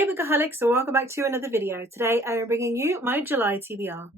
Hey Bookaholics, so welcome back to another video. Today I am bringing you my July TBR.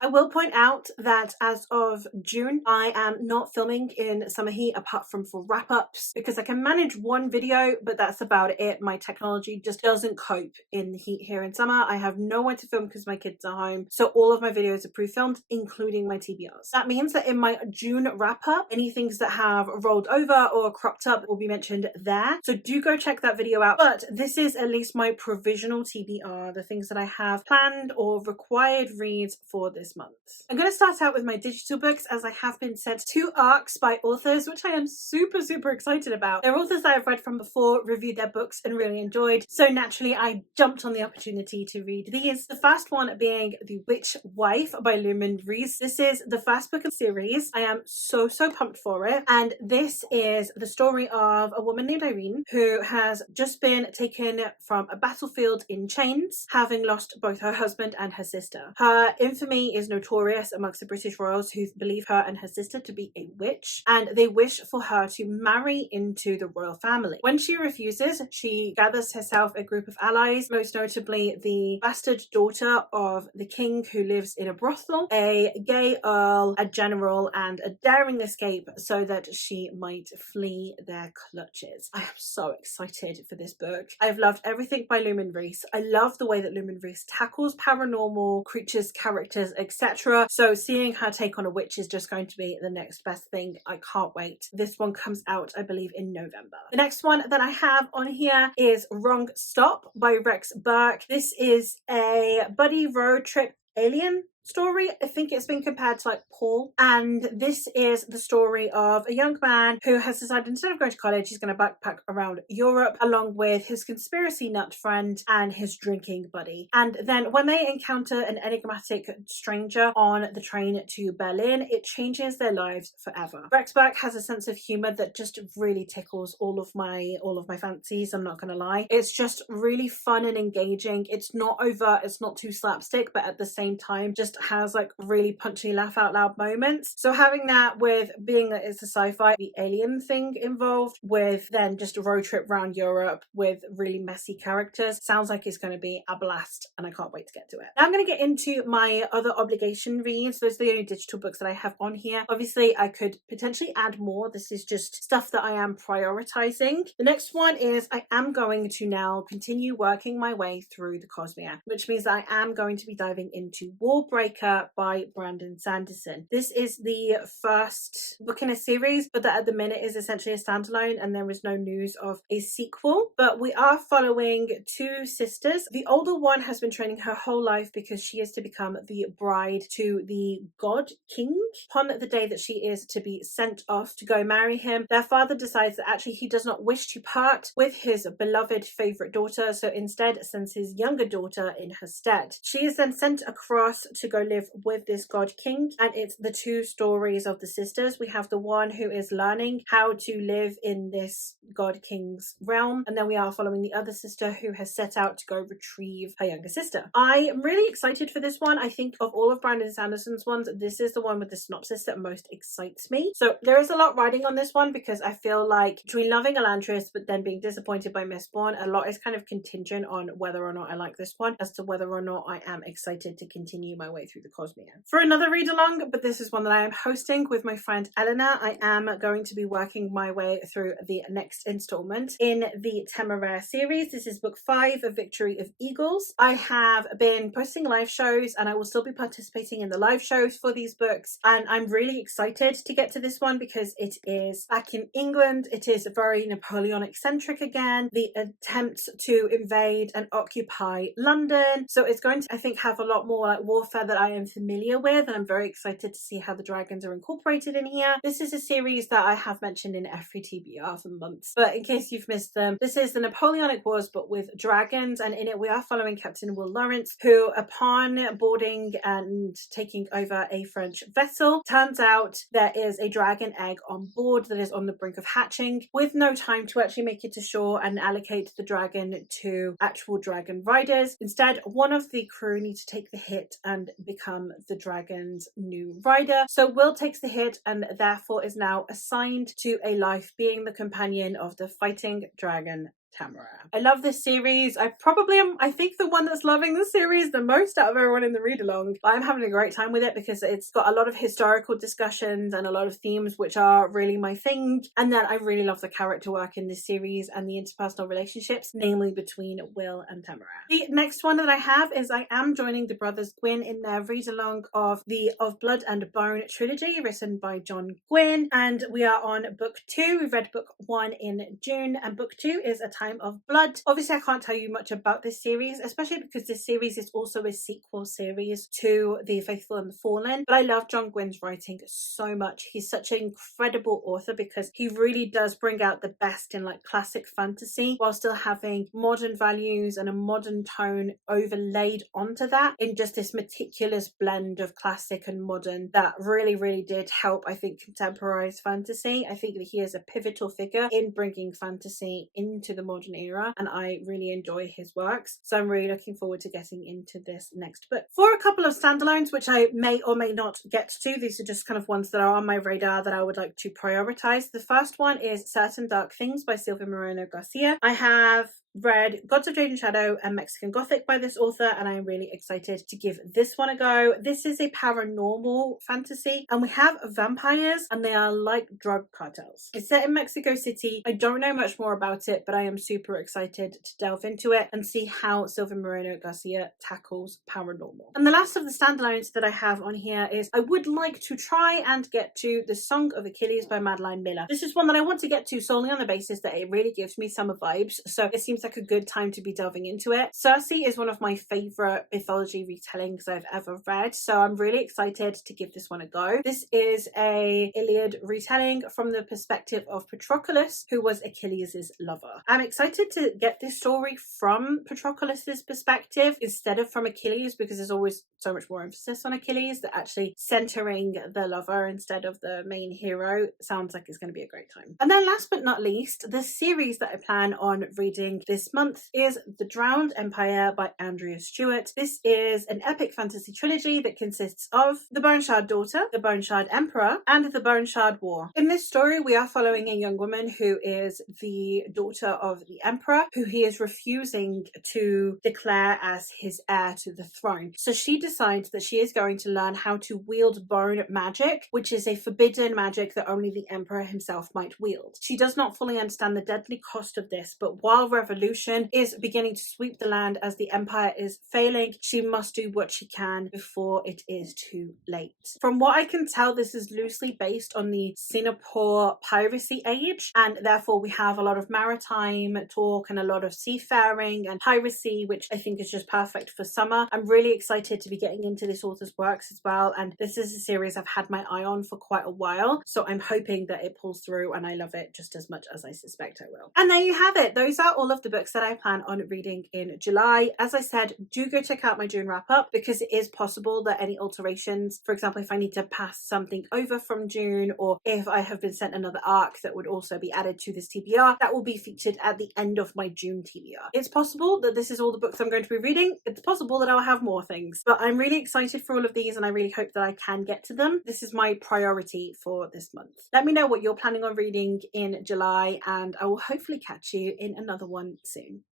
I will point out that as of June, I am not filming in summer heat apart from for wrap-ups because I can manage one video, but that's about it. My technology just doesn't cope in the heat here in summer. I have nowhere to film because my kids are home, so all of my videos are pre-filmed, including my TBRs. That means that in my June wrap-up, any things that have rolled over or cropped up will be mentioned there, so do go check that video out. But this is at least my provisional TBR, the things that I have planned or required reads for this month. I'm going to start out with my digital books, as I have been sent 2 ARCs by authors which I am super excited about. They're authors that I've read from before, reviewed their books and really enjoyed, so naturally I jumped on the opportunity to read these. The first one being The Witch Wife by Lumen Rees. This is the first book of the series. I am so pumped for it, and this is the story of a woman named Irene who has just been taken from a battlefield in chains, having lost both her husband and her sister. Her infamy is notorious amongst the British royals, who believe her and her sister to be a witch, and they wish for her to marry into the royal family. When she refuses, she gathers herself a group of allies, most notably the bastard daughter of the king who lives in a brothel, a gay earl, a general, and a daring escape so that she might flee their clutches. I am so excited for this book. I've loved everything by Lumen Rees. I love the way that Lumen Rees tackles paranormal creatures, characters, etc. So seeing her take on a witch is just going to be the next best thing. I can't wait. This one comes out, I believe, in November. The next one that I have on here is Wrong Stop by Rex Burke. This is a buddy road trip alien story. I think it's been compared to like Paul, and this is the story of a young man who has decided instead of going to college he's going to backpack around Europe along with his conspiracy nut friend and his drinking buddy. And then when they encounter an enigmatic stranger on the train to Berlin, it changes their lives forever. Rex Burke has a sense of humor that just really tickles all of my fancies, I'm not gonna lie. It's just really fun and engaging. It's not overt, it's not too slapstick, but at the same time just has like really punchy laugh out loud moments. So having that with being that it's a sci-fi, the alien thing involved, with then just a road trip around Europe with really messy characters, sounds like it's going to be a blast, and I can't wait to get to it. Now I'm going to get into my other obligation reads. Those are the only digital books that I have on here. Obviously I could potentially add more. This is just stuff that I am prioritizing. The next one is I am going to now continue working my way through the Cosmere, which means that I am going to be diving into Warbreaker by Brandon Sanderson. This is the first book in a series, but that at the minute is essentially a standalone, and there is no news of a sequel. But we are following 2 sisters. The older one has been training her whole life because she is to become the bride to the God King. Upon the day that she is to be sent off to go marry him, their father decides that actually he does not wish to part with his beloved favourite daughter, so instead sends his younger daughter in her stead. She is then sent across to go live with this God King, and it's the 2 stories of the sisters. We have the one who is learning how to live in this God King's realm, and then we are following the other sister who has set out to go retrieve her younger sister. I am really excited for this one. I think of all of Brandon Sanderson's ones, this is the one with the synopsis that most excites me. So there is a lot riding on this one because I feel like between loving Elantris but then being disappointed by Mistborn, a lot is kind of contingent on whether or not I like this one as to whether or not I am excited to continue my way through the Cosmere. For another read along, but this is one that I am hosting with my friend Eleanor, I am going to be working my way through the next installment in the Temeraire series. This is book 5 of Victory of Eagles. I have been posting live shows and I will still be participating in the live shows for these books, and I'm really excited to get to this one because it is back in England. It is very Napoleonic centric again, the attempt to invade and occupy London, so it's going to, I think, have a lot more like warfare that I am familiar with, and I'm very excited to see how the dragons are incorporated in here. This is a series that I have mentioned in every TBR for months, but in case you've missed them, this is the Napoleonic Wars but with dragons, and in it we are following Captain Will Lawrence, who upon boarding and taking over a French vessel, turns out there is a dragon egg on board that is on the brink of hatching, with no time to actually make it to shore and allocate the dragon to actual dragon riders. Instead, one of the crew need to take the hit and become the dragon's new rider. So Will takes the hit and therefore is now assigned to a life being the companion of the Fighting Dragon Temeraire. I love this series. I probably am, I think, the one that's loving the series the most out of everyone in the read-along. I'm having a great time with it because it's got a lot of historical discussions and a lot of themes which are really my thing. And then I really love the character work in this series and the interpersonal relationships, namely between Will and Temeraire. The next one that I have is I am joining the brothers Gwyn in their read-along of the Of Blood and Bone trilogy written by John Gwyn, and we are on book 2. We've read book 1 in June, and book 2 is A Time of Blood. Obviously I can't tell you much about this series, especially because this series is also a sequel series to The Faithful and the Fallen, but I love John Gwyn's writing so much. He's such an incredible author because he really does bring out the best in like classic fantasy while still having modern values and a modern tone overlaid onto that in just this meticulous blend of classic and modern that really did help, I think, contemporize fantasy. I think that he is a pivotal figure in bringing fantasy into the modern era, and I really enjoy his works, so I'm really looking forward to getting into this next book. For a couple of standalones which I may or may not get to, these are just kind of ones that are on my radar that I would like to prioritize. The first one is Certain Dark Things by Silvia Moreno Garcia. I have read Gods of Jade and Shadow and Mexican Gothic by this author, and I'm really excited to give this one a go. This is a paranormal fantasy, and we have vampires, and they are like drug cartels. It's set in Mexico City. I don't know much more about it, but I am super excited to delve into it and see how Silvia Moreno Garcia tackles paranormal. And the last of the standalones that I have on here is I would like to try and get to The Song of Achilles by Madeline Miller. This is one that I want to get to solely on the basis that it really gives me summer vibes, so it seems like a good time to be delving into it. Circe is one of my favorite mythology retellings I've ever read, so I'm really excited to give this one a go. This is a Iliad retelling from the perspective of Patroclus, who was Achilles' lover. I'm excited to get this story from Patroclus' perspective instead of from Achilles, because there's always so much more emphasis on Achilles that actually centering the lover instead of the main hero sounds like it's going to be a great time. And then last but not least, the series that I plan on reading this month is The Drowned Empire by Andrea Stewart. This is an epic fantasy trilogy that consists of The Bone Shard Daughter, The Bone Shard Emperor, and The Bone Shard War. In this story, we are following a young woman who is the daughter of the Emperor, who he is refusing to declare as his heir to the throne. So she decides that she is going to learn how to wield bone magic, which is a forbidden magic that only the Emperor himself might wield. She does not fully understand the deadly cost of this, but while revolution is beginning to sweep the land as the empire is failing, she must do what she can before it is too late. From what I can tell, this is loosely based on the Singapore piracy age, and therefore we have a lot of maritime talk and a lot of seafaring and piracy, which I think is just perfect for summer. I'm really excited to be getting into this author's works as well, and this is a series I've had my eye on for quite a while, so I'm hoping that it pulls through and I love it just as much as I suspect I will. And there you have it. Those are all of the books that I plan on reading in July. As I said, do go check out my June wrap up, because it is possible that any alterations, for example, if I need to pass something over from June, or if I have been sent another arc that would also be added to this TBR, that will be featured at the end of my June TBR. It's possible that this is all the books I'm going to be reading. It's possible that I'll have more things, but I'm really excited for all of these and I really hope that I can get to them. This is my priority for this month. Let me know what you're planning on reading in July, and I will hopefully catch you in another one soon.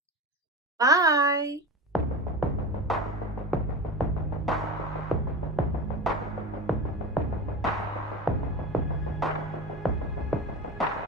Bye!